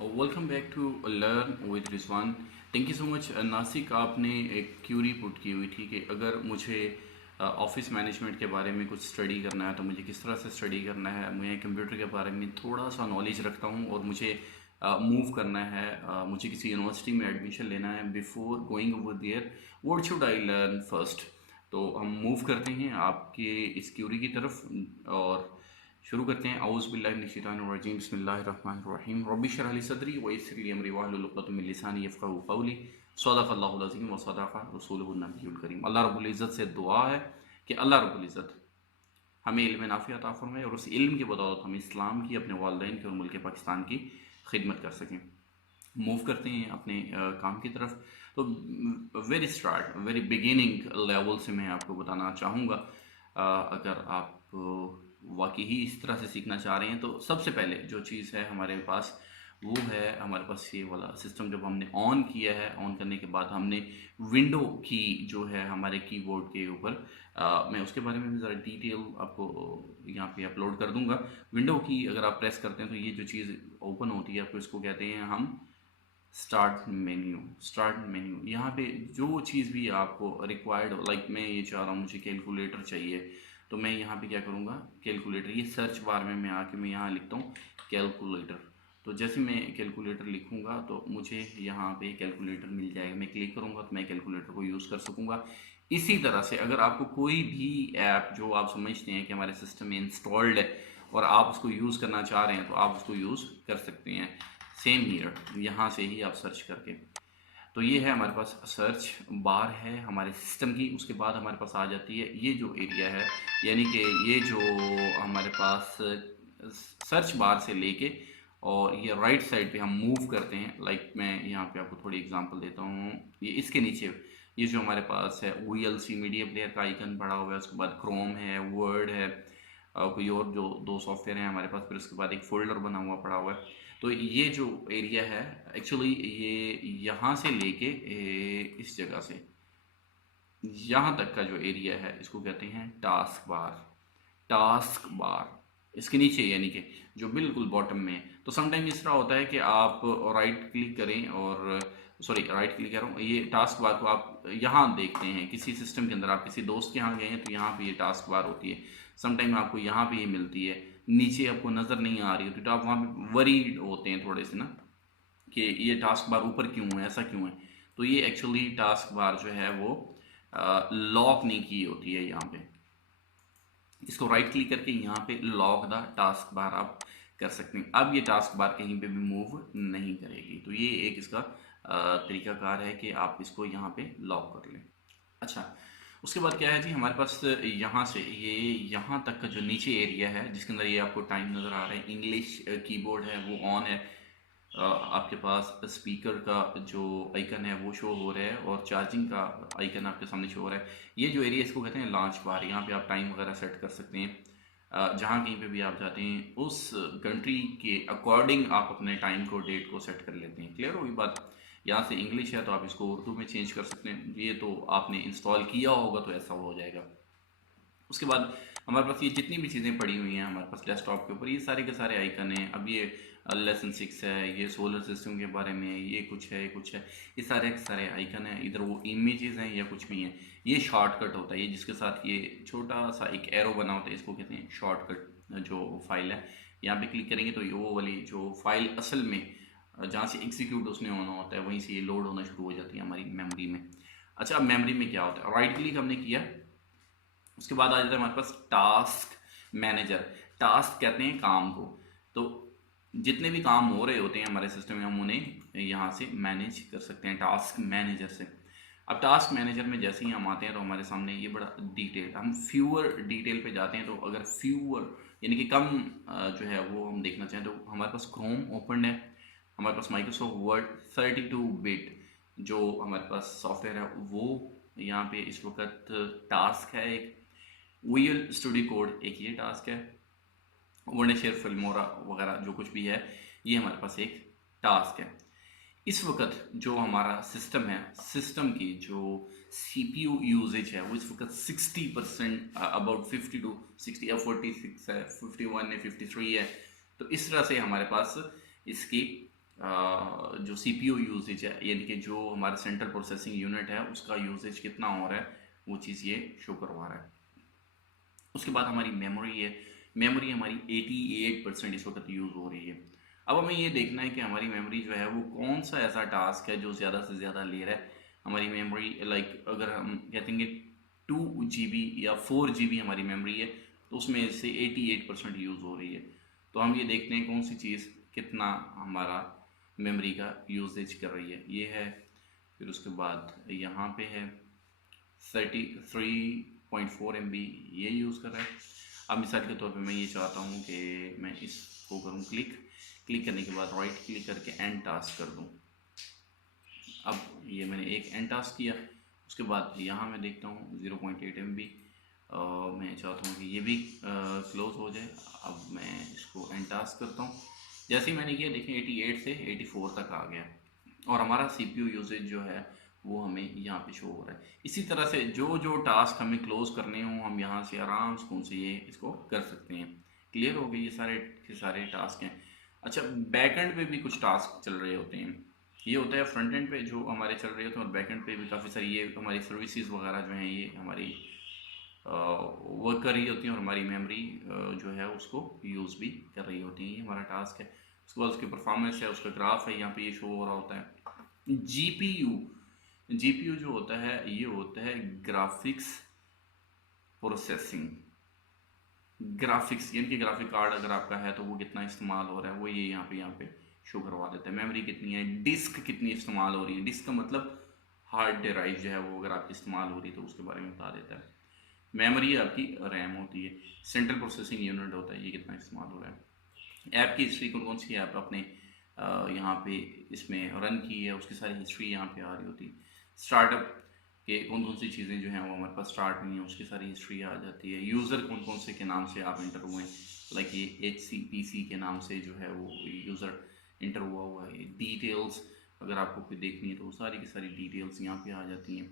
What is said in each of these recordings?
Welcome back to learn with Rizwan. Thank you so much Nashik. आपने एक Curie put की हुई थी कि अगर मुझे ऑफिस मैनेजमेंट के बारे में कुछ स्टडी करना है तो मुझे किस तरह से स्टडी करना है। मैं कंप्यूटर के बारे में थोड़ा सा नॉलेज रखता हूँ और मुझे मूव करना है, मुझे किसी यूनिवर्सिटी में एडमिशन लेना है। Before going over there what should I learn first. तो हम मूव करते हैं आपके इस क्यूरी की तरफ और शुरू करते हैं। औज़ुबिल्लाहिमिनश्शैतानिर्रजीम बिस्मिल्लाहिर्रहमानिर्रहीम रब्बि इश्रह ली सदरी व यस्सिर ली अमरी वहलुल उक़दतम मिन लिसानी यफ़क़हू क़ौली सदक़ल्लाहुल अज़ीम व सदक़ रसूलुहुन नबियुल करीम। अल्लाह रब्बुल इज़्ज़त से दुआ है कि अल्लाह रब्बुल इज़्ज़त हमें इल्म नाफ़िया अता फ़रमाए और उस इल्म की बदौलत हम इस्लाम की, अपने वालिदैन की और मुल्क पाकिस्तान की खिदमत कर सकें। मूव करते हैं अपने काम की तरफ। तो वेरी बिगिनिंग लेवल से मैं आपको बताना चाहूँगा, अगर आप वाकई ही इस तरह से सीखना चाह रहे हैं तो सबसे पहले जो चीज़ है हमारे पास वो है, हमारे पास ये वाला सिस्टम जब हमने ऑन किया है, ऑन करने के बाद हमने विंडो की जो है हमारे कीबोर्ड के ऊपर, मैं उसके बारे में भी ज़रा डिटेल आपको यहाँ पे अपलोड कर दूंगा। विंडो की अगर आप प्रेस करते हैं तो ये जो चीज़ ओपन होती है, आपको इसको कहते हैं हम स्टार्ट मेन्यू। यहाँ पे जो चीज़ भी आपको रिक्वायर्ड, लाइक मैं ये चाह रहा हूँ मुझे कैलकुलेटर चाहिए, तो मैं यहाँ पे क्या करूँगा, कैलकुलेटर, ये सर्च बार में मैं आके मैं यहाँ लिखता हूँ कैलकुलेटर। तो जैसे मैं कैलकुलेटर लिखूँगा तो मुझे यहाँ पे कैलकुलेटर मिल जाएगा। मैं क्लिक करूँगा तो मैं कैलकुलेटर को यूज़ कर सकूँगा। इसी तरह से अगर आपको कोई भी ऐप जो आप समझते हैं कि हमारे सिस्टम में इंस्टॉल्ड है और आप उसको यूज़ करना चाह रहे हैं तो आप उसको यूज़ कर सकते हैं। सेम हीयर, यहाँ से ही आप सर्च करके, तो ये है हमारे पास सर्च बार है हमारे सिस्टम की। उसके बाद हमारे पास आ जाती है ये जो एरिया है, यानी कि ये जो हमारे पास सर्च बार से लेके और ये राइट साइड पे हम मूव करते हैं। लाइक मैं यहाँ पे आपको थोड़ी एग्जांपल देता हूँ। ये इसके नीचे ये जो हमारे पास है VLC मीडिया प्लेयर का आइकन पड़ा हुआ है, उसके बाद क्रोम है, वर्ड है, कोई और जो दो सॉफ्टवेयर हैं हमारे पास, फिर उसके बाद एक फोल्डर बना हुआ पड़ा हुआ है। तो ये जो एरिया है एक्चुअली ये यहाँ से लेके इस जगह से यहाँ तक का जो एरिया है इसको कहते हैं टास्क बार। टास्क बार इसके नीचे यानी कि जो बिल्कुल बॉटम में है। तो समटाइम इस तरह होता है कि आप राइट क्लिक करें और सॉरी राइट क्लिक कर रहा हूँ, ये टास्क बार को आप यहाँ देखते हैं किसी सिस्टम के अंदर, आप किसी दोस्त के यहाँ गए हैं तो यहाँ पे ये टास्क बार होती है। समटाइम आपको यहाँ पे ये मिलती है, नीचे आपको नज़र नहीं आ रही होती तो आप वहाँ पे वरीड होते हैं थोड़े से ना कि ये टास्क बार ऊपर क्यों है, ऐसा क्यों है। तो ये एक्चुअली टास्क बार जो है वो लॉक नहीं की होती है। यहाँ पे इसको राइट क्लिक करके यहाँ पे लॉक द टास्क बार आप कर सकते हैं। अब ये टास्क बार कहीं पे भी मूव नहीं करेगी। तो ये एक इसका तरीकाकार है कि आप इसको यहाँ पे लॉक कर लें। अच्छा, उसके बाद क्या है जी, हमारे पास यहाँ से ये यहाँ तक का जो नीचे एरिया है जिसके अंदर ये आपको टाइम नज़र आ रहा है, इंग्लिश कीबोर्ड है वो ऑन है, आपके पास स्पीकर का जो आइकन है वो शो हो रहा है और चार्जिंग का आइकन आपके सामने शो हो रहा है। ये जो एरिया इसको कहते हैं लॉन्च बार। यहाँ पे आप टाइम वगैरह सेट कर सकते हैं। जहाँ कहीं पे भी आप जाते हैं उस कंट्री के अकॉर्डिंग आप अपने टाइम को, डेट को सेट कर लेते हैं। क्लियर होगी बात। यहाँ से इंग्लिश है तो आप इसको उर्दू में चेंज कर सकते हैं। ये तो आपने इंस्टॉल किया होगा तो ऐसा हो जाएगा। उसके बाद हमारे पास ये जितनी भी चीज़ें पड़ी हुई हैं हमारे पास डेस्कटॉप के ऊपर, ये सारे के सारे आइकन हैं। अब ये लेसन 6 है, ये सोलर सिस्टम के बारे में, ये कुछ है, कुछ है, ये सारे के सारे आइकन हैं। इधर वो इमेजेस हैं या कुछ भी हैं। ये शॉर्टकट होता है, ये जिसके साथ ये छोटा सा एक एरो बना होता है इसको कहते हैं शॉर्टकट। जो फाइल है यहाँ पे क्लिक करेंगे तो ये वो वाली जो फाइल असल में जहाँ से एग्जीक्यूट उसने होना होता है वहीं से ये लोड होना शुरू हो जाती है हमारी मेमोरी में। अच्छा, अब मेमोरी में क्या होता है, राइट क्लिक हमने किया, उसके बाद आ जाता है हमारे पास टास्क मैनेजर। टास्क कहते हैं काम को। तो जितने भी काम हो रहे होते हैं हमारे सिस्टम में हम उन्हें यहाँ से मैनेज कर सकते हैं टास्क मैनेजर से। अब टास्क मैनेजर में जैसे ही हम आते हैं तो हमारे सामने ये बड़ा डिटेल, हम फ्यूअर डिटेल पे जाते हैं। तो अगर फ्यूअर यानी कि कम जो है वो हम देखना चाहें तो हमारे पास क्रोम ओपन है, हमारे पास माइक्रोसॉफ्ट वर्ड 32 बिट जो हमारे पास सॉफ्टवेयर है वो यहाँ पे इस वक्त टास्क है एक। विजुअल स्टूडियो कोड एक ये टास्क है। वर्नेशियर फिल्मोरा वगैरह जो कुछ भी है ये हमारे पास एक टास्क है। इस वक्त जो हमारा सिस्टम है, सिस्टम की जो CPU यूजेज है वो इस वक्त 60%, अबाउट 50 to 60 या 46 है, 51 है, 53 है। तो इस तरह से हमारे पास इसकी जो CPU यूजेज है, यानी कि जो हमारा सेंट्रल प्रोसेसिंग यूनिट है उसका यूजेज कितना हो रहा है, वो चीज़ ये शो करवा रहा है। उसके बाद हमारी मेमोरी है, मेमोरी हमारी 88% इस वक्त यूज़ हो रही है। अब हमें ये देखना है कि हमारी मेमोरी जो है वो कौन सा ऐसा टास्क है जो ज़्यादा से ज़्यादा ले रहा है हमारी मेमोरी। लाइक अगर हम कहते हैं 2 GB या 4 GB हमारी मेमोरी है, तो उसमें से 88% यूज़ हो रही है। तो हम ये देखते हैं कौन सी चीज़ कितना हमारा मेमोरी का यूजेज कर रही है, ये है। फिर उसके बाद यहाँ पे है 33.4 MB ये यूज़ कर रहा है। अब मिसाल के तौर पे मैं ये चाहता हूँ कि मैं इसको करूँ क्लिक, क्लिक करने के बाद राइट क्लिक करके एंड टास्क कर दूँ। अब ये मैंने एक एंड टास्क किया। उसके बाद यहाँ मैं देखता हूँ 0.8 MB, मैं चाहता हूँ कि ये भी क्लोज हो जाए। अब मैं इसको एंड टास्क करता हूँ। जैसे ही मैंने किया देखें 88 से 84 तक आ गया, और हमारा CPU यूसेज जो है वो हमें यहाँ पे शो हो रहा है। इसी तरह से जो जो टास्क हमें क्लोज करने हों हम यहाँ से आराम से ये इसको कर सकते हैं। क्लियर हो गई, ये सारे के सारे टास्क हैं। अच्छा, बैक एंड पे भी कुछ टास्क चल रहे होते हैं। ये होता है फ्रंट एंड पे जो हमारे चल रहे होते हैं, और बैक एंड पे भी काफ़ी सारी ये हमारी सर्विसेज वगैरह जो हैं ये हमारी वर्क कर रही होती हैं, और हमारी मेमोरी जो है उसको यूज़ भी कर रही होती है। ये हमारा टास्क है। उसके बाद उसकी परफॉर्मेंस है, उसका ग्राफ है, यहाँ पे ये शो हो रहा होता है। जीपीयू जो होता है ये होता है ग्राफिक्स प्रोसेसिंग। ग्राफिक्स यानी कि ग्राफिक कार्ड अगर आपका है तो वो कितना इस्तेमाल हो रहा है वो ये यहाँ पे शो करवा देता है। मेमोरी कितनी है, डिस्क कितनी इस्तेमाल हो रही है, डिस्क का मतलब हार्ड ड्राइव जो है वो अगर आपकी इस्तेमाल हो रही है तो उसके बारे में बता देता है। मेमोरी आपकी रैम होती है, सेंट्रल प्रोसेसिंग यूनिट होता है, ये कितना इस्तेमाल हो रहा है। ऐप की हिस्ट्री कौन कौन सी ऐप अपने यहाँ पे इसमें रन की है उसकी सारी हिस्ट्री यहाँ पे आ रही होती है। स्टार्टअप के कौन कौन सी चीज़ें जो हैं वो हमारे पास स्टार्ट हुई हैं उसकी सारी हिस्ट्री आ जाती है। यूज़र कौन कौन से के नाम से आप इंटर हुए हैं, लाइक ये HCPC के नाम से जो है वो यूज़र इंटर हुआ है। डिटेल्स अगर आपको कोई देखनी है तो वो सारी की सारी डिटेल्स यहाँ पे आ जाती हैं।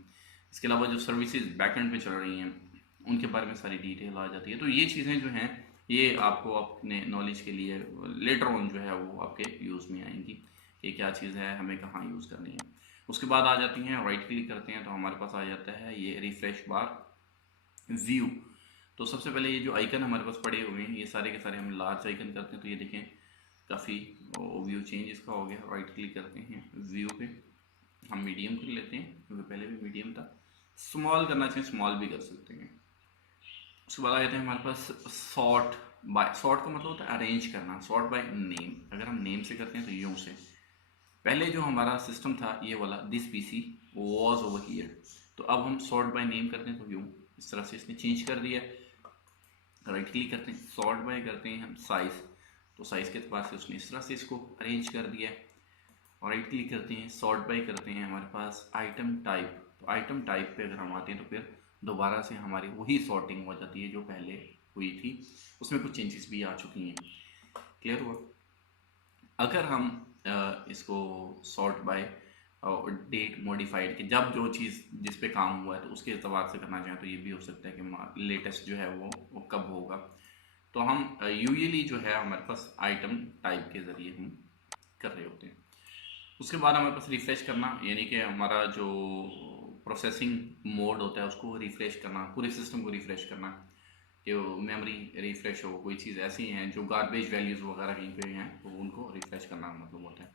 इसके अलावा जो सर्विसेज बैकएंड पे चल रही हैं उनके बारे में सारी डिटेल आ जाती है। तो ये चीज़ें जो हैं ये आपको अपने नॉलेज के लिए लेटर ऑन जो है वो आपके यूज़ में आएंगी कि क्या चीज़ है हमें कहाँ यूज़ करनी है। उसके बाद आ जाती हैं, राइट क्लिक करते हैं तो हमारे पास आ जाता है ये रिफ्रेश बार व्यू। तो सबसे पहले ये जो आइकन हमारे पास पड़े हुए हैं ये सारे के सारे हम लार्ज आइकन करते हैं तो ये देखें काफ़ी व्यू चेंज इसका हो गया। राइट क्लिक करते हैं व्यू पे, हम मीडियम कर लेते हैं क्योंकि पहले भी मीडियम था। स्मॉल करना चाहिए स्मॉल भी कर सकते हैं। उसके बाद आ जाते हैं हमारे पास सॉर्ट बाय। सॉर्ट का मतलब होता है अरेंज करना, सॉर्ट बाय नेम। अगर हम नेम से करते हैं तो यूँ से, पहले जो हमारा सिस्टम था ये वाला this PC was over here, तो अब हम सॉर्ट बाय नेम करते हैं तो यूँ इस तरह से इसने चेंज कर दिया। राइट क्लिक करते हैं, सॉर्ट बाय करते हैं हम साइज़, तो साइज़ के एतबार से उसने इस तरह से इसको अरेंज कर दिया। और राइट क्लिक करते हैं, सॉर्ट बाय करते हैं हमारे पास आइटम टाइप। तो आइटम टाइप पे अगर हम आते हैं तो फिर दोबारा से हमारी वही सॉर्टिंग हो जाती है जो पहले हुई थी, उसमें कुछ चेंजेस भी आ चुकी हैं। क्लियर हुआ। अगर हम इसको सॉर्ट बाय डेट मॉडिफाइड कि जब जो चीज़ जिस पे काम हुआ है तो उसके एतबार से करना चाहें तो ये भी हो सकता है कि लेटेस्ट जो है वो कब होगा। तो हम यूजुअली जो है हमारे पास आइटम टाइप के ज़रिए हम कर रहे होते हैं। उसके बाद हमारे पास रिफ़्रेश करना, यानी कि हमारा जो प्रोसेसिंग मोड होता है उसको रिफ़्रेश करना, पूरे सिस्टम को रिफ़्रेश करना कि मेमोरी रिफ़्रेश हो। कोई चीज़ ऐसी हैं जो गार्बेज वैल्यूज़ वगैरह कहीं पे हैं तो उनको रिफ़्रेश करना मतलब होता है।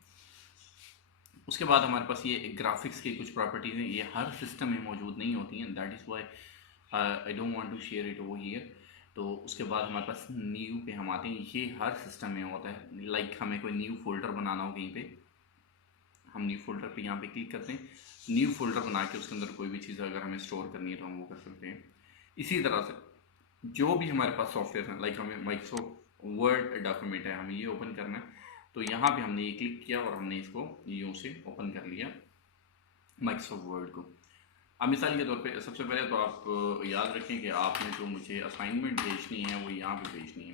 उसके बाद हमारे पास ये ग्राफिक्स की कुछ प्रॉपर्टीज़ हैं, ये हर सिस्टम में मौजूद नहीं होती हैं, that is why I don't want to share it over here. तो उसके बाद हमारे पास न्यू पे हम आते हैं, ये हर सिस्टम में होता है। लाइक हमें कोई न्यू फोल्डर बनाना हो कहीं पे, हम न्यू फोल्डर पे यहाँ पे क्लिक करते हैं, न्यू फोल्डर बना के उसके अंदर कोई भी चीज़ अगर हमें स्टोर करनी है तो हम वो कर सकते हैं। इसी तरह से जो भी हमारे पास सॉफ्टवेयर है, लाइक हमें माइक्रोसॉफ्ट वर्ड डॉक्यूमेंट है हमें ये ओपन करना है, तो यहाँ पे हमने ये क्लिक किया और हमने इसको यूँ से ओपन कर लिया माइक्रोसॉफ्ट वर्ड को। अब मिसाल के तौर पे सबसे पहले तो आप याद रखें कि आपने जो मुझे असाइनमेंट भेजनी है वो यहाँ पे भेजनी है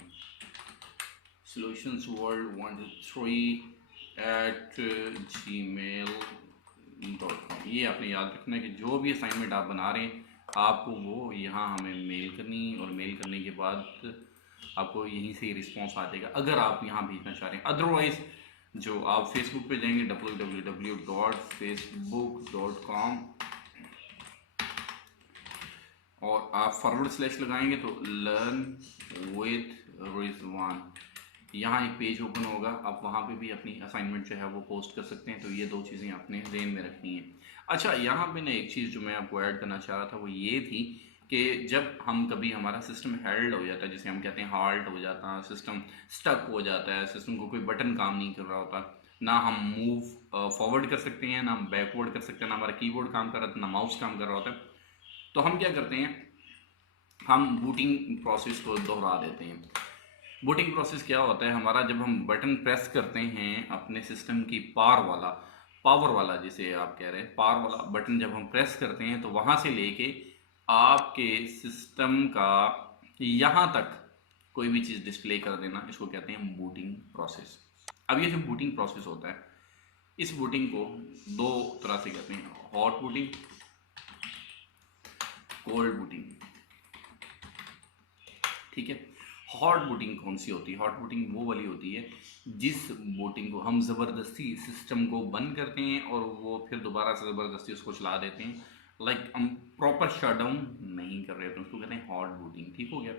solutions world123@gmail.com। ये आपने याद रखना है कि जो भी असाइनमेंट आप बना रहे हैं आपको वो यहाँ हमें मेल करनी, और मेल करने के बाद आपको यहीं से ही रिस्पॉन्स आ जाएगा अगर आप यहाँ भेजना चाह रहे हैं। अदरवाइज़ जो आप फेसबुक पे जाएंगे www.facebook.com और आप फॉरवर्ड स्लैश लगाएंगे तो लर्न विद रिजवान, यहाँ एक पेज ओपन होगा। आप वहाँ पे भी अपनी असाइनमेंट जो है वो पोस्ट कर सकते हैं। तो ये दो चीज़ें आपने ध्यान में रखनी है। अच्छा, यहाँ पे ना एक चीज़ जो मैं आपको ऐड करना चाह रहा था वो ये थी कि जब हम कभी हमारा सिस्टम हेल्ड हो जाता है, जिसे हम कहते हैं हाल्ट हो जाता है, सिस्टम स्टक हो जाता है, सिस्टम को कोई बटन काम नहीं कर रहा होता, ना हम मूव फॉरवर्ड कर सकते हैं, ना हम बैकवर्ड कर सकते हैं, ना हमारा कीबोर्ड काम कर रहा था, ना माउस काम कर रहा होता है, तो हम क्या करते हैं, हम बूटिंग प्रोसेस को दोहरा देते हैं। बूटिंग प्रोसेस क्या होता है हमारा, जब हम बटन प्रेस करते हैं अपने सिस्टम की पावर वाला जिसे आप कह रहे हैं पावर वाला बटन जब हम प्रेस करते हैं तो वहाँ से लेके आपके सिस्टम का यहाँ तक कोई भी चीज़ डिस्प्ले कर देना, इसको कहते हैं बूटिंग प्रोसेस। अब ये जो बूटिंग प्रोसेस होता है, इस बूटिंग को दो तरह से कहते हैं, हॉट बूटिंग, कोल्ड बूटिंग। ठीक है, हॉट बूटिंग कौन सी होती है? हॉट बूटिंग वो वाली होती है जिस बूटिंग को हम ज़बरदस्ती सिस्टम को बंद करते हैं और वो फिर दोबारा से ज़बरदस्ती उसको चला देते हैं, लाइक हम प्रॉपर शटडाउन नहीं कर रहे होते, उसको कहते हैं हॉट बूटिंग। ठीक हो गया।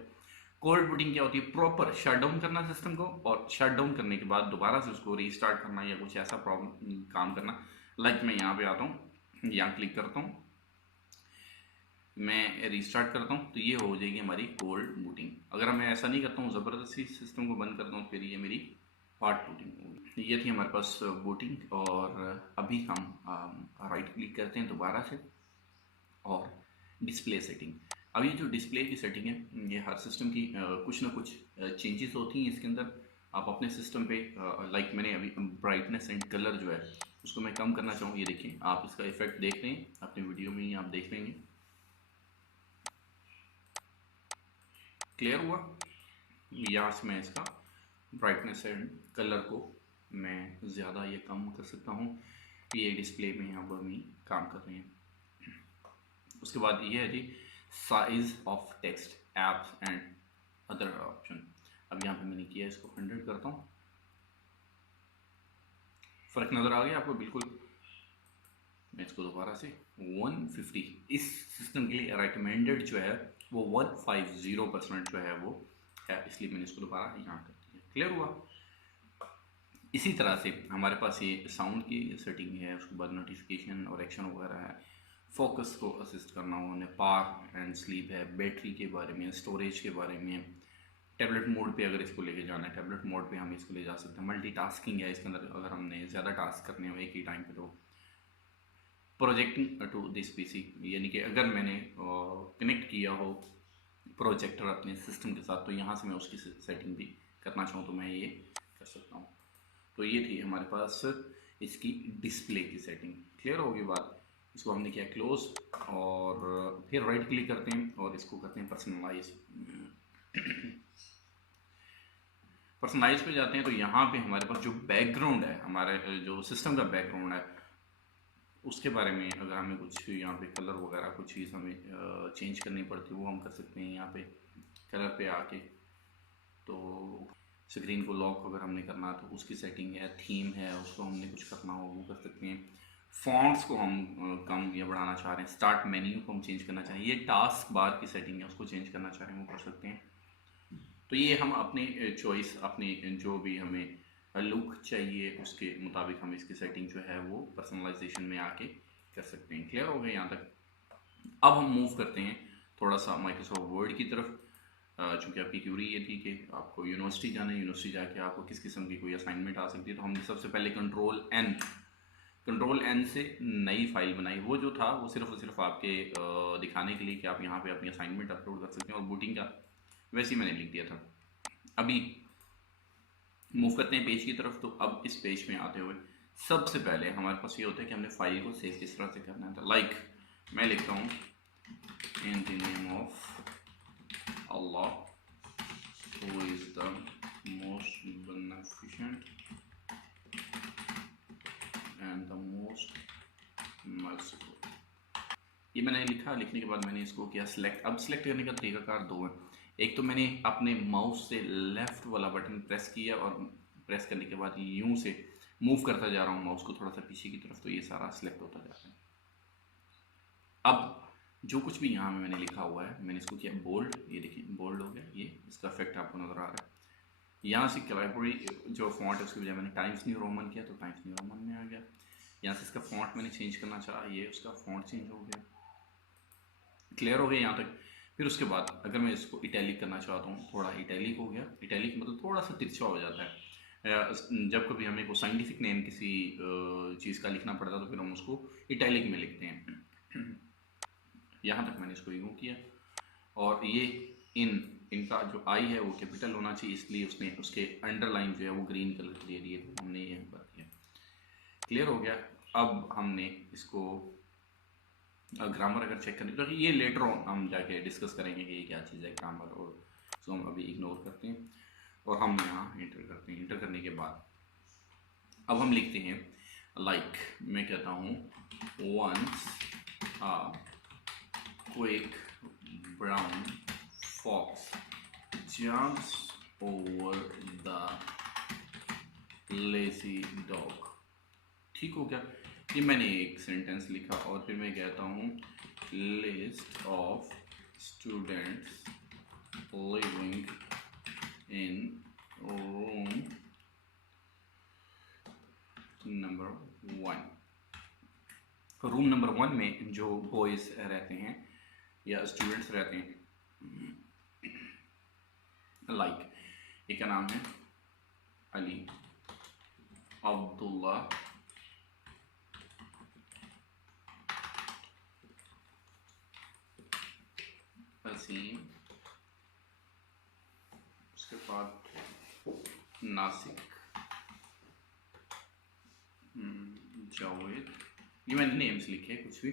कोल्ड बूटिंग क्या होती है? प्रॉपर शटडाउन करना सिस्टम को, और शटडाउन करने के बाद दोबारा से उसको रीस्टार्ट करना या कुछ ऐसा प्रॉब्लम काम करना। लाइक मैं यहाँ पे आता हूँ, यहाँ क्लिक करता हूँ, मैं रीस्टार्ट करता हूँ, तो ये हो जाएगी हमारी कोल्ड बूटिंग। अगर मैं ऐसा नहीं करता हूँ, ज़बरदस्ती सिस्टम को बंद करता हूँ, तो फिर ये मेरी हॉट बूटिंग होगी। ये थी हमारे पास बूटिंग। और अभी हम राइट क्लिक करते हैं दोबारा से और डिस्प्ले सेटिंग। अब ये जो डिस्प्ले की सेटिंग है, ये हर सिस्टम की कुछ ना कुछ चेंजेस होती हैं इसके अंदर। आप अपने सिस्टम पे लाइक मैंने अभी ब्राइटनेस एंड कलर जो है उसको मैं कम करना चाहूँ। ये देखिए, आप इसका इफेक्ट देख रहे हैं अपने वीडियो में ही, आप देख लेंगे। क्लियर हुआ? यहाँ से मैं इसका ब्राइटनेस एंड कलर को मैं ज़्यादा या कम कर सकता हूँ। ये डिस्प्ले में यहाँ पर हम काम कर रहे हैं। उसके बाद ये है जी size of text, apps and other option. अब यहाँ पे मैंने किया, इसको 100 करता हूँ। फ़र्क नज़र आ गया आपको? बिल्कुल। मैं इसको दोबारा से 150, इस सिस्टम के लिए रिकमेंडेड जो है वो 150% जो है वो है, इसलिए मैंने इसको दोबारा यहाँ कर दिया। क्लियर हुआ? इसी तरह से हमारे पास ये साउंड की सेटिंग है, उसके बाद नोटिफिकेशन और एक्शन वगैरह है, फोकस को असिस्ट करना होने, पावर एंड स्लीप है, बैटरी के बारे में, स्टोरेज के बारे में, टैबलेट मोड पे अगर इसको लेके जाना है, टैबलेट मोड पे हम इसको ले जा सकते हैं। मल्टीटास्किंग है इसके अंदर, अगर हमने ज़्यादा टास्क करने हो एक ही टाइम पे, तो प्रोजेक्टिंग टू दिस पीसी, यानी कि अगर मैंने कनेक्ट किया हो प्रोजेक्टर अपने सिस्टम के साथ, तो यहाँ से मैं उसकी सेटिंग भी करना चाहूँ तो मैं ये कर सकता हूँ। तो ये थी हमारे पास इसकी डिस्प्ले की सेटिंग। क्लियर होगी बात? इसको हमने किया क्लोज और फिर राइट क्लिक करते हैं और इसको करते हैं पर्सनलाइज। पर्सनलाइज पे जाते हैं तो यहाँ पे हमारे पास जो बैकग्राउंड है, हमारे जो सिस्टम का बैकग्राउंड है, उसके बारे में अगर हमें कुछ यहाँ पे कलर वगैरह कुछ चीज़ हमें चेंज करनी पड़ती है, वो हम कर सकते हैं। यहाँ पे कलर पे आके, तो स्क्रीन को लॉक अगर हमने करना तो उसकी सेटिंग है, थीम है, उसको हमने कुछ करना हो वो कर सकते हैं। फॉन्ट्स को हम कम या बढ़ाना चाह रहे हैं, स्टार्ट मेन्यू को हम चेंज करना चाहें, ये टास्क बार की सेटिंग है उसको चेंज करना चाह रहे हैं वो कर सकते हैं। तो ये हम अपनी चॉइस, अपनी जो भी हमें लुक चाहिए उसके मुताबिक हम इसकी सेटिंग जो है वो पर्सनलाइजेशन में आके कर सकते हैं। क्लियर हो गया यहाँ तक? अब हम मूव करते हैं थोड़ा सा माइक्रोसॉफ्ट वर्ड की तरफ। चूँकि आपकी क्यूरी ये थी कि आपको यूनिवर्सिटी जाना है, यूनिवर्सिटी जाके आपको किस किस्म की कोई असाइनमेंट आ सकती है, तो हमने सबसे पहले कंट्रोल एन से नई फाइल बनाई। वो जो था वो सिर्फ आपके दिखाने के लिए कि आप यहाँ पे अपनी असाइनमेंट अपलोड कर सकते हैं, और बूटिंग का वैसे ही मैंने लिख दिया था। अभी मूव करते हैं पेज की तरफ। तो अब इस पेज में आते हुए सबसे पहले हमारे पास ये होता है कि हमने फाइल को सेव किस तरह से करना था। लाइक मैं लिखता हूँ in the name of Allah who is the most beneficent and the most merciful. ये मैंने लिखा, लिखने के बाद मैंने इसको किया सिलेक्ट। अब सिलेक्ट करने का तरीकाकार दो है। एक तो मैंने अपने माउस से लेफ़्ट वाला बटन प्रेस किया और प्रेस करने के बाद यूं से मूव करता जा रहा हूँ माउस को थोड़ा सा पीछे की तरफ, तो ये सारा सिलेक्ट होता जाता है। अब जो कुछ भी यहाँ में मैंने लिखा हुआ है मैंने इसको किया बोल्ड, ये देखिए बोल्ड हो गया, ये इसका इफेक्ट आपको नज़र आ रहा है। यहाँ से कैलिबरी जो फॉन्ट है उसकी बजाय मैंने टाइम्स न्यू रोमन किया तो टाइम्स न्यू रोमन में आ गया। यहाँ से इसका फॉन्ट मैंने चेंज करना चाहा, ये उसका फॉन्ट चेंज हो गया। क्लियर हो गया यहाँ तक। फिर उसके बाद अगर मैं इसको इटैलिक करना चाहता हूँ, थोड़ा इटैलिक हो गया। इटैलिक मतलब थोड़ा सा तिरछा हो जाता है। जब कभी हमें को साइंटिफिक नेम किसी चीज़ का लिखना पड़ता है तो फिर हम उसको इटैलिक में लिखते हैं। यहाँ तक मैंने इसको यूँ किया, और ये इनका जो आई है वो कैपिटल होना चाहिए, इसलिए उसने उसके अंडरलाइन जो है वो ग्रीन कलर दे दिए, तो हमने ये कर दिया। क्लियर हो गया। अब हमने इसको ग्रामर अगर चेक करें तो ये लेटर ऑन हम जाके डिस्कस करेंगे कि ये क्या चीज़ है ग्रामर, और उसको हम अभी इग्नोर करते हैं और हम यहाँ इंटर करते हैं। इंटर करने के बाद अब हम लिखते हैं लाइक, मैं कहता हूँ once a quick brown fox jumps over the lazy dog. ठीक हो गया। ये मैंने एक सेंटेंस लिखा और फिर मैं कहता हूँ list of students living in room number 1। Room number 1 में जो बॉयज़ रहते हैं या स्टूडेंट्स रहते हैं, लाइक एक का नाम है अली, अब्दुल्ला, वसीम, उसके बाद नासिक, जावेद। ये मैंने नेम्स लिखे कुछ भी।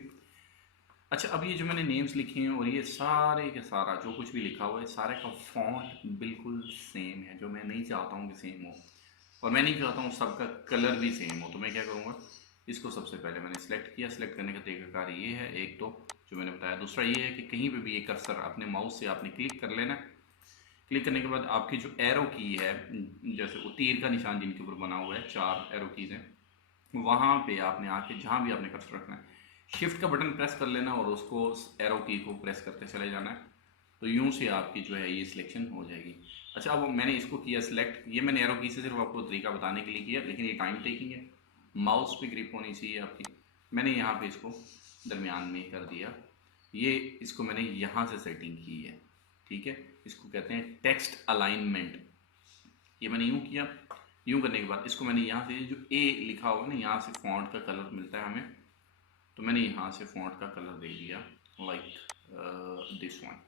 अच्छा, अब ये जो मैंने नेम्स लिखे हैं और ये सारे के सारा जो कुछ भी लिखा हुआ है सारे का फॉन्ट बिल्कुल सेम है, जो मैं नहीं चाहता हूँ कि सेम हो, और मैं नहीं चाहता हूँ सबका कलर भी सेम हो। तो मैं क्या करूँगा, इसको सबसे पहले मैंने सेलेक्ट किया। सेलेक्ट करने का तरीकाकार ये है, एक तो जो मैंने बताया, दूसरा ये है कि कहीं पे भी ये कर्सर अपने माउस से आपने क्लिक कर लेना। क्लिक करने के बाद आपकी जो एरो की है, जैसे वो तीर का निशान जिनके ऊपर बना हुआ है, 4 एरो कीज़ हैं, वहाँ पे आपने आके जहाँ भी आपने कर्सर रखना है, शिफ्ट का बटन प्रेस कर लेना और उसको एरो की को प्रेस करते चले जाना है, तो यूँ से आपकी जो है ये सिलेक्शन हो जाएगी। अच्छा, अब मैंने इसको किया सिलेक्ट। ये मैंने एरो की से सिर्फ आपको तरीका बताने के लिए किया, लेकिन ये टाइम टेकिंग है, माउस पे ग्रिप होनी चाहिए आपकी। मैंने यहाँ पे इसको दरमियान में कर दिया। ये इसको मैंने यहाँ से सेटिंग की है, ठीक है। इसको कहते हैं टेक्स्ट अलाइनमेंट। ये मैंने यूँ किया। यूँ करने के बाद इसको मैंने यहाँ से जो ए लिखा हुआ है ना, यहाँ से फॉन्ट का कलर मिलता है हमें, तो मैंने यहाँ से फॉन्ट का कलर दे दिया लाइक दिस वन।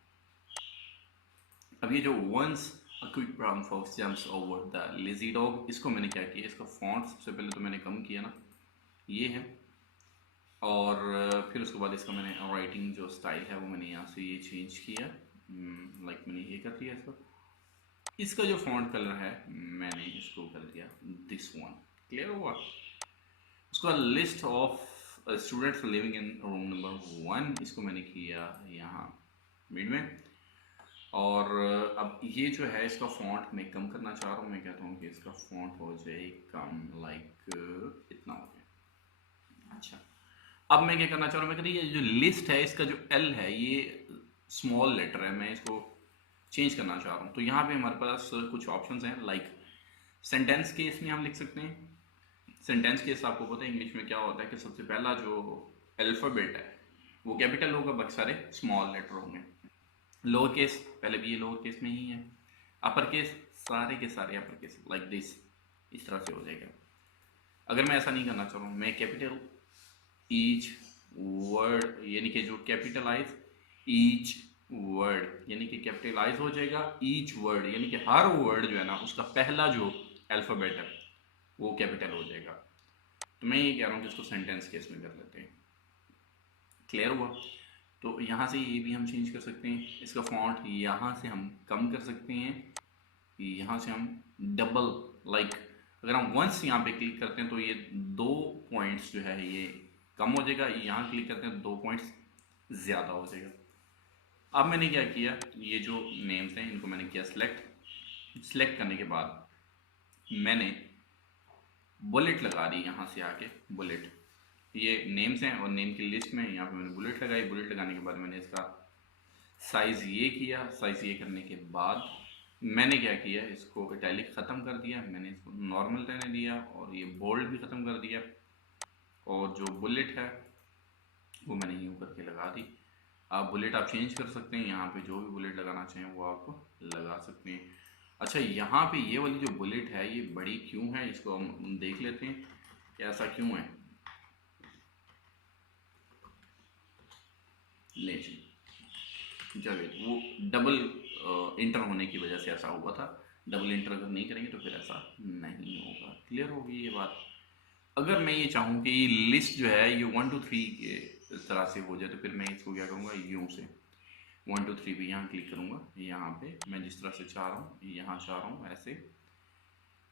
अब ये जो once a quick brown fox jumps over the lazy dog, इसको मैंने क्या किया, इसका फॉन्ट सबसे पहले तो मैंने कम किया ना, ये है, और फिर उसके बाद इसका मैंने राइटिंग जो स्टाइल है वो मैंने यहाँ से ये चेंज किया, लाइक मैंने ये कर दिया इसको। इसका जो फॉन्ट कलर है मैंने इसको कर दिया दिस वन। क्लियर हुआ। उसके बाद list of students living in room number 1, इसको मैंने किया यहाँ मिड में, और अब ये जो है इसका फॉन्ट मैं कम करना चाह रहा हूँ। मैं कहता हूँ कि इसका फॉन्ट हो जाए कम, लाइक इतना हो गया। अच्छा, अब मैं क्या करना चाह रहा हूँ, मैं कहती ये जो लिस्ट है इसका जो एल है ये स्मॉल लेटर है, मैं इसको चेंज करना चाह रहा हूँ। तो यहाँ पे हमारे पास कुछ ऑप्शंस हैं, लाइक सेंटेंस केस में हम लिख सकते हैं। सेंटेंस केस आपको पता है इंग्लिश में क्या होता है कि सबसे पहला जो अल्फ़ाबेट है वो कैपिटल होगा, बाकी सारे स्मॉल लेटर होंगे। लोअर केस पहले भी ये लोअर केस में ही है, अपर केस सारे के सारे अपर केस, लाइक दिस, इस तरह से हो जाएगा। अगर मैं ऐसा नहीं करना चाह रहा हूँ, मैं कैपिटल ईच वर्ड, यानी कि जो कैपिटलाइज ईच वर्ड, यानी कि कैपिटलाइज हो जाएगा ईच वर्ड, यानी कि हर वर्ड जो है ना उसका पहला जो अल्फ़ाबेट है वो कैपिटल हो जाएगा। तो मैं ये कह रहा हूँ कि इसको सेंटेंस केस में कर लेते हैं। क्लियर हुआ। तो यहाँ से ये भी हम चेंज कर सकते हैं, इसका फॉन्ट यहाँ से हम कम कर सकते हैं, यहाँ से हम डबल, लाइक अगर हम वंस यहाँ पे क्लिक करते हैं तो ये 2 पॉइंट्स जो है ये कम हो जाएगा, यहाँ क्लिक करते हैं 2 पॉइंट्स ज़्यादा हो जाएगा। अब मैंने क्या किया, ये जो नेम्स हैं इनको मैंने किया सेलेक्ट। सेलेक्ट करने के बाद मैंने बुलेट लगा दी यहाँ से आके, बुलेट, ये नेम्स हैं और नेम की लिस्ट में यहाँ पे मैंने बुलेट लगाई। बुलेट लगाने के बाद मैंने इसका साइज़ ये किया। साइज़ ये करने के बाद मैंने क्या किया, इसको इटैलिक ख़त्म कर दिया, मैंने इसको नॉर्मल रहने दिया और ये बोल्ड भी ख़त्म कर दिया। और जो बुलेट है वो मैंने यूँ करके लगा दी। आप बुलेट आप चेंज कर सकते हैं, यहाँ पे जो भी बुलेट लगाना चाहें वो आप लगा सकते हैं। अच्छा, यहाँ पे ये वाली जो बुलेट है ये बड़ी क्यों है, इसको हम देख लेते हैं कि ऐसा क्यों है। ले जी जावेद, वो डबल इंटर होने की वजह से ऐसा हुआ था। डबल इंटर अगर नहीं करेंगे तो फिर ऐसा नहीं होगा। क्लियर होगी ये बात। अगर मैं ये चाहूँ कि ये लिस्ट जो है ये 1 2 3 के तरह से हो जाए तो फिर मैं इसको क्या करूँगा, यूँ से 1 2 3 पे यहाँ क्लिक करूँगा। यहाँ पे मैं जिस तरह से चाह रहा हूँ यहाँ चाह रहा हूँ ऐसे।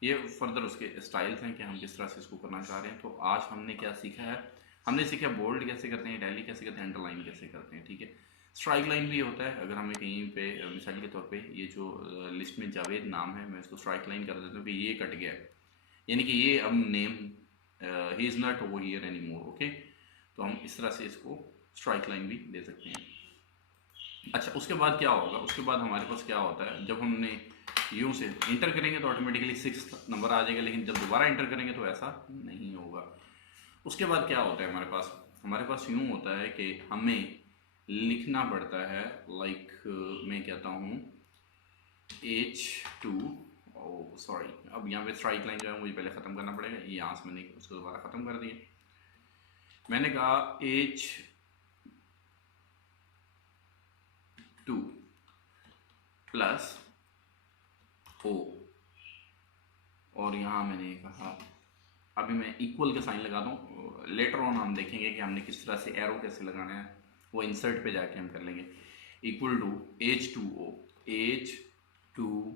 ये फर्दर उसके स्टाइल्स हैं कि हम किस तरह से इसको करना चाह रहे हैं। तो आज हमने क्या सीखा है, हमने सीखा बोल्ड कैसे करते हैं, इटैलिक कैसे करते हैं, अंडरलाइन कैसे करते हैं। ठीक है, स्ट्राइक लाइन भी होता है। अगर हमें कहीं पे मिसाल के तौर पे ये जो लिस्ट में जावेद नाम है, मैं इसको स्ट्राइक लाइन कर देता हूँ कि ये कट गया है, यानी कि ये अब name he is not over here any more. Okay, तो हम इस तरह से इसको स्ट्राइक लाइन भी दे सकते हैं। अच्छा, उसके बाद क्या होगा, उसके बाद हमारे पास क्या होता है, जब हमने यूँ से इंटर करेंगे तो ऑटोमेटिकली 6 नंबर आ जाएगा, लेकिन जब दोबारा इंटर करेंगे तो ऐसा नहीं होगा। उसके बाद क्या होता है हमारे पास यूँ होता है कि हमें लिखना पड़ता है, लाइक मैं कहता हूँ H2, सॉरी, अब यहाँ पे स्ट्राइक लाइन जो है मुझे पहले ख़त्म करना पड़ेगा। ये यहाँ से मैंने उसको दोबारा ख़त्म कर दिया। मैंने कहा H2 प्लस O, और यहाँ मैंने कहा, अभी मैं इक्वल का साइन लगा दूँ, लेटर ऑन हम देखेंगे कि हमने किस तरह से एरो कैसे लगाना है, वो इंसर्ट पे जाके हम कर लेंगे। इक्वल टू H2O, H2O,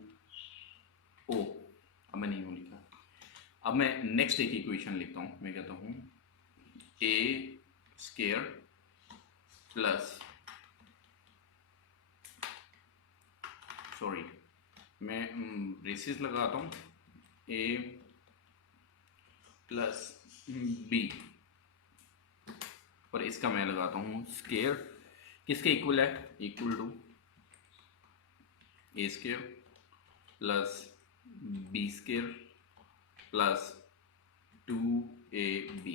अब मैंने यूँ लिखा। अब मैं नेक्स्ट एक इक्वेशन लिखता हूँ, मैं कहता हूँ A स्क्वायर प्लस, सॉरी मैं ब्रेसेस लगाता हूँ, A प्लस B, और इसका मैं लगाता हूँ स्क्वायर, किसके इक्वल है, equal to A square plus B square plus 2AB।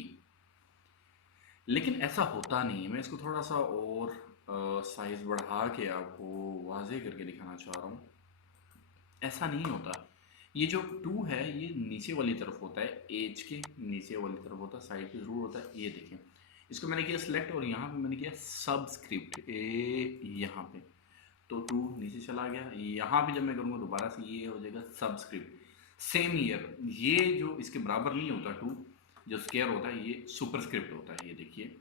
लेकिन ऐसा होता नहीं है, मैं इसको थोड़ा सा और साइज बढ़ा के आपको वाजे करके दिखाना चाह रहा हूँ। ऐसा नहीं होता, ये जो 2 है ये नीचे वाली तरफ होता है, एज के नीचे वाली तरफ होता है, साइड पे जरूर होता है। ये देखें, इसको मैंने किया सिलेक्ट और यहाँ पे मैंने किया सबस्क्रिप्ट ए, यहाँ पे तो 2 नीचे चला गया। यहाँ पे जब मैं करूँगा दोबारा से ये हो जाएगा सबस्क्रिप्ट सेम ईयर। ये जो इसके बराबर नहीं होता 2, जो स्क्वायर होता है ये सुपरस्क्रिप्ट होता है। ये देखिए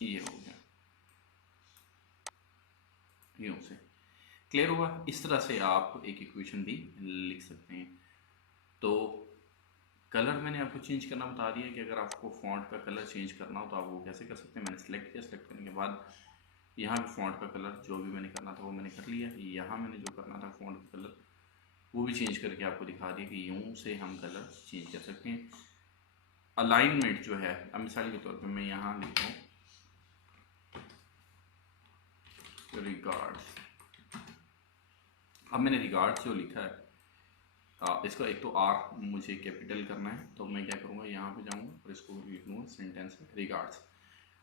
ये हो गया, यूँ से। क्लियर हुआ। इस तरह से आप एक इक्वेशन भी लिख सकते हैं। तो कलर मैंने आपको चेंज करना बता दिया कि अगर आपको फॉन्ट का कलर चेंज करना हो तो आप वो कैसे कर सकते हैं। मैंने सेलेक्ट किया, सेलेक्ट करने के बाद यहाँ पे फॉन्ट का कलर जो भी मैंने करना था वो मैंने कर लिया। यहाँ मैंने जो करना था फॉन्ट का कलर वो भी चेंज करके आपको दिखा दिया कि यूँ से हम कलर चेंज कर सकते हैं। अलाइनमेंट जो है, अब मिसाल के तौर पे मैं यहाँ लिखता हूँ रिगार्ड्स। अब मैंने रिगार्ड्स जो लिखा है इसका एक तो आर मुझे कैपिटल करना है, तो मैं क्या करूँगा यहाँ पे जाऊँगा और इसको लिख लूँगा सेंटेंस में रिगार्ड्स।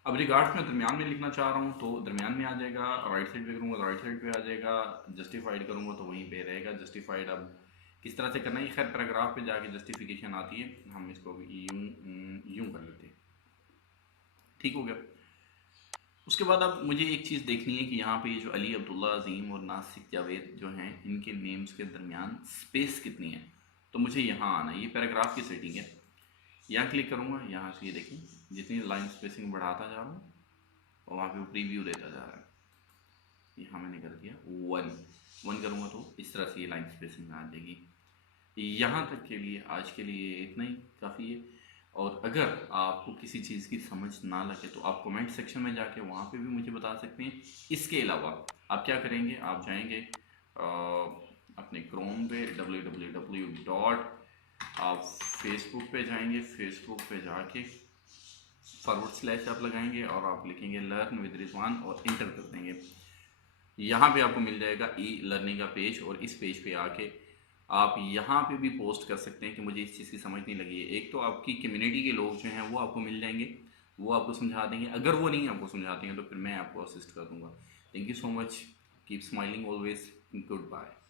अब रिगार्ड्स में दरमियान में लिखना चाह रहा हूँ तो दरमियान में आ जाएगा, राइट साइड पे करूँगा तो राइट साइड पे आ जाएगा, जस्टिफाइड करूँगा तो वहीं पे रहेगा जस्टिफाइड। अब किस तरह से करना है, खैर पैराग्राफ पे जाके जस्टिफिकेशन आती है, हम इसको यूँ कर लेते हैं। ठीक हो गया। उसके बाद अब मुझे एक चीज़ देखनी है कि यहाँ पे ये जो अली, अब्दुल्ला, अजीम और नासिक जावेद जो हैं इनके नेम्स के दरमियान स्पेस कितनी है। तो मुझे यहाँ आना है, ये पैराग्राफ की सेटिंग है, यहाँ क्लिक करूँगा। यहाँ से ये देखें जितनी लाइन स्पेसिंग बढ़ाता जा रहा हूँ और वहाँ पे वो प्रीव्यू देता जा रहा है। यहाँ मैंने कर दिया 1 करूँगा तो इस तरह से ये लाइन स्पेसिंग आ जाएगी। यहाँ तक के लिए आज के लिए इतना ही काफ़ी है। और अगर आपको किसी चीज़ की समझ ना लगे तो आप कमेंट सेक्शन में जाके वहाँ पे भी मुझे बता सकते हैं। इसके अलावा आप क्या करेंगे, आप जाएंगे अपने क्रोम पे www. आप फेसबुक पे जाएंगे, फेसबुक पे जाके / आप लगाएंगे और आप लिखेंगे लर्न विद रिजवान और इंटर कर देंगे। यहाँ पे आपको मिल जाएगा ई लर्निंग का पेज, और इस पेज पे आके आप यहाँ पे भी पोस्ट कर सकते हैं कि मुझे इस चीज़ की समझ नहीं लगी है। एक तो आपकी कम्युनिटी के लोग जो हैं वो आपको मिल जाएंगे, वो आपको समझा देंगे। अगर वो नहीं आपको समझाते हैं तो फिर मैं आपको असिस्ट कर दूंगा। Thank you so much, keep smiling always, good bye.